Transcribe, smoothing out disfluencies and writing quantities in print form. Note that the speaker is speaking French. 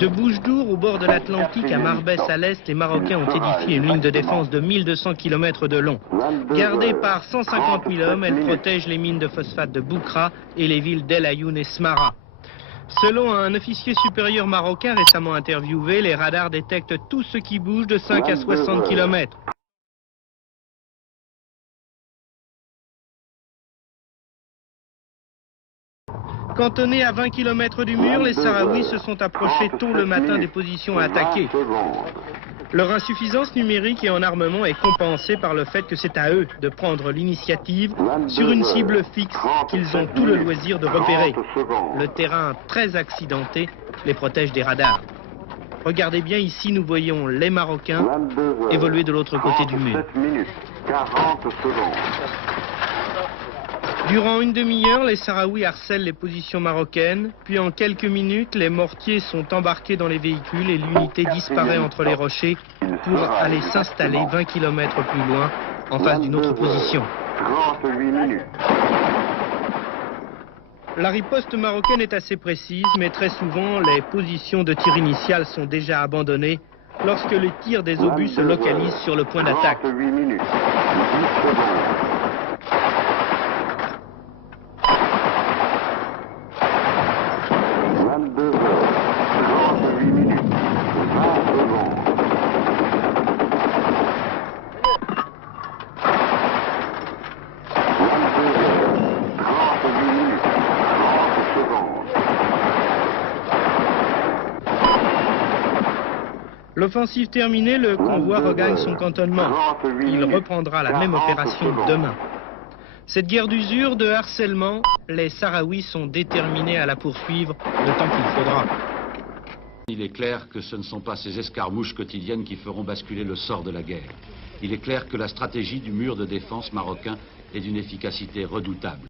De Boujdour, au bord de l'Atlantique, à Marbès à l'est, les Marocains ont édifié une ligne de défense de 1200 km de long. Gardée par 150 000 hommes, elle protège les mines de phosphate de Boukra et les villes d'El Ayoun et Smara. Selon un officier supérieur marocain récemment interviewé, les radars détectent tout ce qui bouge de 5 à 60 km. Cantonnés à 20 km du mur, les Sahraouis se sont approchés tôt le matin des positions à attaquer. Leur insuffisance numérique et en armement est compensée par le fait que c'est à eux de prendre l'initiative sur une cible fixe qu'ils ont tout le loisir de repérer. Le terrain très accidenté les protège des radars. Regardez bien ici, nous voyons les Marocains évoluer de l'autre côté du mur. Durant une demi-heure, les Sahraouis harcèlent les positions marocaines, puis en quelques minutes, les mortiers sont embarqués dans les véhicules et l'unité disparaît entre les rochers pour aller s'installer 20 km plus loin, en face d'une autre position. La riposte marocaine est assez précise, mais très souvent, les positions de tir initial sont déjà abandonnées lorsque les tirs des obus se localisent sur le point d'attaque. L'offensive terminée, le convoi regagne son cantonnement. Il reprendra la même opération demain. Cette guerre d'usure, de harcèlement, les Sahraouis sont déterminés à la poursuivre le temps qu'il faudra. Il est clair que ce ne sont pas ces escarmouches quotidiennes qui feront basculer le sort de la guerre. Il est clair que la stratégie du mur de défense marocain est d'une efficacité redoutable.